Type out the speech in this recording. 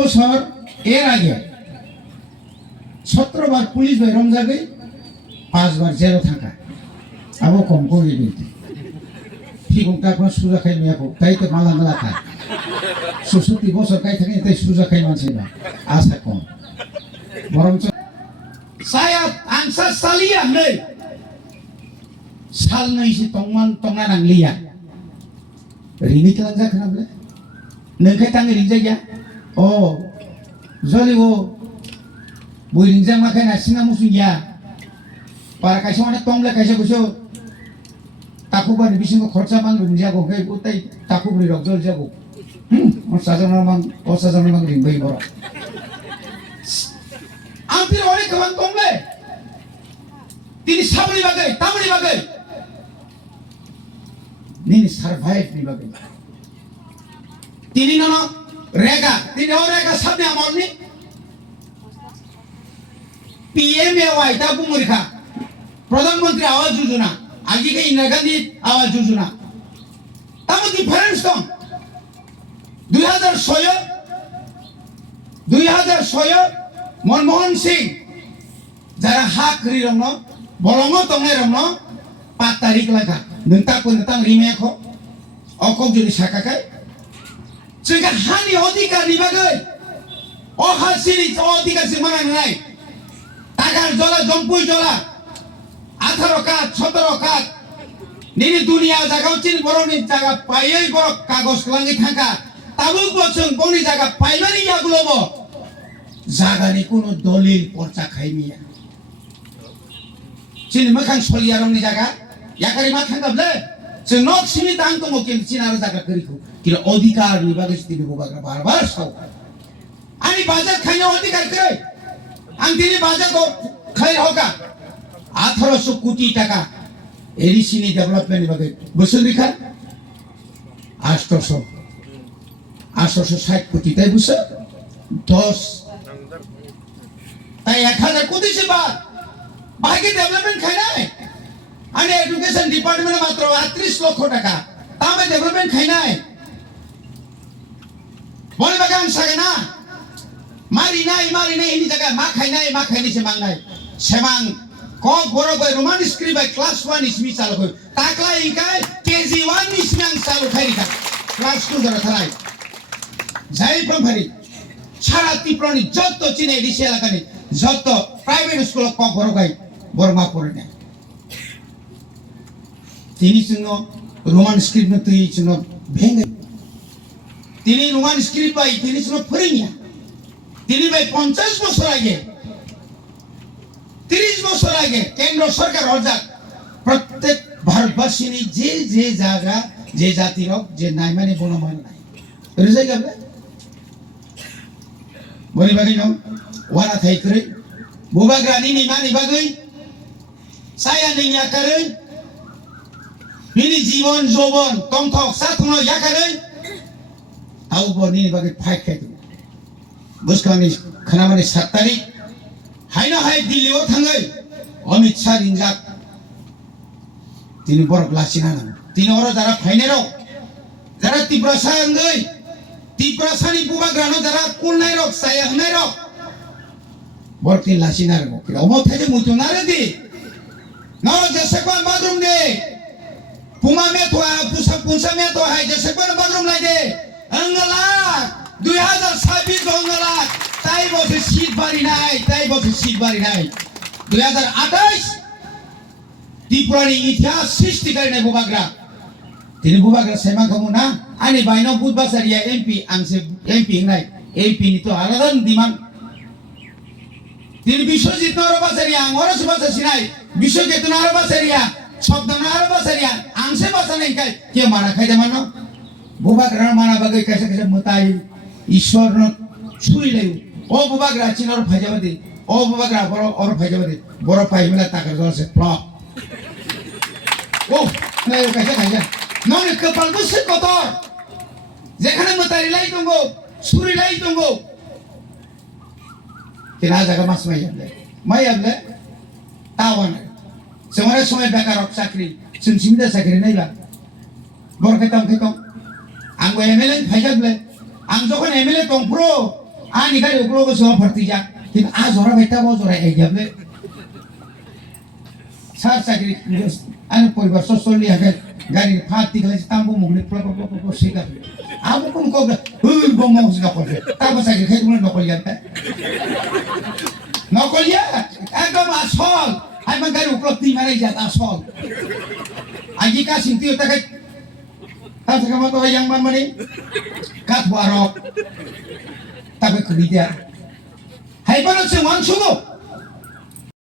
বছর এর আগে 17 বার পুলিশ ভাই রমজাবে 5 বার জেলে থাকা আবো কম করে দিতে ঠিক ওটা কোন সুজা খাই মিয়া তাইতে মালা মালা খায় 64 বছর কাই থাকে তাই সুজা খাই মানছে না আশা কম বরঞ্চ saya angsa salia nei sal nei si tongman tongna nang lia rini telang ja kana ble neng kai tang ring ja ya oh joli wo bui ring ja ma kai na singa musu ya para kai sone tongle kai sa buso taku ba ni bisingo khorcha mang ring ja go kai utai taku bri rok jol ja go sajan mang ring bai boro Ampir oleh kawan tongle, tini sabri bagai, tamri bagai, nini survive ni bagai, tini nono rega, tini orang rega sabni amor ni, PMAY tabu mereka, Pradhan Mantri Awas Yojana, agi ke Indira Gandhi Awas Yojana, tamu difference dong, 2006 Manmohan Singh jara hak ri romno bolongo tongai romno 5 tarik laka nenta ko nentang rime ko okok jodi sakakai sehingga hani odikar ni bagai o hasini odikar simana nai tagar jola jompui jola 18 kat 17 kat nini dunia jaga chin boroni jaga payai borok kagos kelangi thangka tabuk bosung boni jaga paimani yagulobo জাগানি কোনো দলিল পর্চা খাইমিয়া চিনি মখান সলিয়ারং নি জায়গা ইয়াকারি মা থাঙ্গাবলে যে knock Simi দাং তো মকিন চিনার জায়গা করিখো কি অধিকার নিবাগে তিনি গোবাগরা বারবার সাও আমি বাজার খাইয়া অধিকার করে আমি তিনি বাজার তো খাই হোকা 1800 কোটি টাকা এরিসিনি ডেভেলপমেন্ট নিবাগে বসুন লিখা 860 কোটি তাই বুঝছো 10 তাই 1000 কোটি সে বাদ বাকি ডেভেলপমেন্ট খাই নাই আমি এডুকেশন ডিপার্টমেন্টে মাত্র 38 লক্ষ টাকা তামে ডেভেলপমেন্ট খাই নাই বলে বাগান সাগে না মারি নাই এই জায়গা মা খাই নাই সে মাং নাই সেমাং কক বড় গয় রোমান স্ক্রিপ্ট বাই ক্লাস 1 ইসমি চালু কই তাকলা ইকাই কেজি 1 ইসমি আং চালু খাই কা ক্লাস 2 ধরে থালাই যাই প্রভারি সারা ত্রিপুরানি যত চিনে ডিসি এলাকানি যত প্রাইভেট স্কুল কক বড় গাই বর্মা পড়ে না তিনি চিহ্ন রোমান স্ক্রিপ্ট তুই চিহ্ন ভেঙে তিনি রোমান স্ক্রিপ্ট পাই তিনি চিহ্ন ফরিনিয়া তিনি ভাই 50 বছর আগে 30 বছর আগে কেন্দ্র সরকার অর্জাক প্রত্যেক ভারতবাসীনি যে জায়গা যে জাতির যে নাই মানে বনমান নাই রেজাই গাবে বলি বাকি নাও ওয়ানা থাই করে বুবাগ্রানি নিমানি বাগৈ সায়া নিয়া করে বিনি জীবন যৌবন তংথক সাথুনো ইয়া করে আউ বনি বাগৈ ফাইট খাই বুসকানি খানামানি 7 তারিখ হাইনা হাই দিল্লিও থাঙ্গৈ অমিত শাহ রিংজাক তিনি বড় লাসিনা না তিনি ওরা যারা ফাইনেরও যারা ত্রিপুরা সাঙ্গৈ ত্রিপুরা সানি বুবাগ্রানো যারা কুলনাই রক সায়া হনাই রক বর্তি লাসিনার মুখে অমথাজে মুতো না রে দি না জেসে কোন বাথরুম দে পুমা মে তো পুসা মে তো হাই জেসে কোন বাথরুম লাই দে আঙ্গলা 2026 আঙ্গলা তাই বসে শীত বাড়ি নাই 2028 ত্রিপুরার ইতিহাস সৃষ্টি করে নাই বুবাগ্রা তিনি বুবাগ্রা সেমা খামু না আনি বাইনো বুধবাসারিয়া এমপি আংসে এমপি নাই এমপি নি তো আলাদা দিমান তিনি বিশ্বজিৎ নরবাসারিয়া আঙ্গর সুবাসা সিনাই বিশ্বজিৎ নরবাসারিয়া শব্দ নরবাসারিয়া আংসে বাসা নাই কাই কে মারা খাইতে মানো বুবাগ্রা মানা বাগে কাছে মতাই ঈশ্বর ছুই নাই ও বুবাগ্রা চিনর ফাইজাবাদি ও বুবাগ্রা বড় অর ফাইজাবাদি বড় পাইমেলা টাকা জলসে প্লক ও নাই কাছে খাইজা ননে কপাল বসে কতর যেখানে মতারি লাই দঙ্গো সুরি লাই দঙ্গো কিনা জায়গা মাস মাই আমলে তাওয়ান সময় বেকার চাকরি সিমসিমিদা চাকরি নাইলা বড় খেতাম আঙ্গো এমএলএ ফাইজাবলে আং যখন MLA টংপ্রো Ani gari uklo ko so bharti ja. কিন্তু আজ ওরা বেটা বজ ওরা এই যাবে সার চাকরি আমি পরিবার চলি আগে গাড়ি ফাটি গেলে তাম্বু মুগলি প্লক প্লক প্লক শিখাবে আবু কোন কবে হুই বম না করবে তারপর চাকরি খাই বলে নকলিয়া নকলিয়া একদম আসল আমি গাড়ি উপলব্ধি মারাই যা আসল আজকে কা সিন্তি ওটা খাই তার থেকে মতো yang মানে কাঠ বারক তারপরে খুবই দেয়া Hai pada semua suku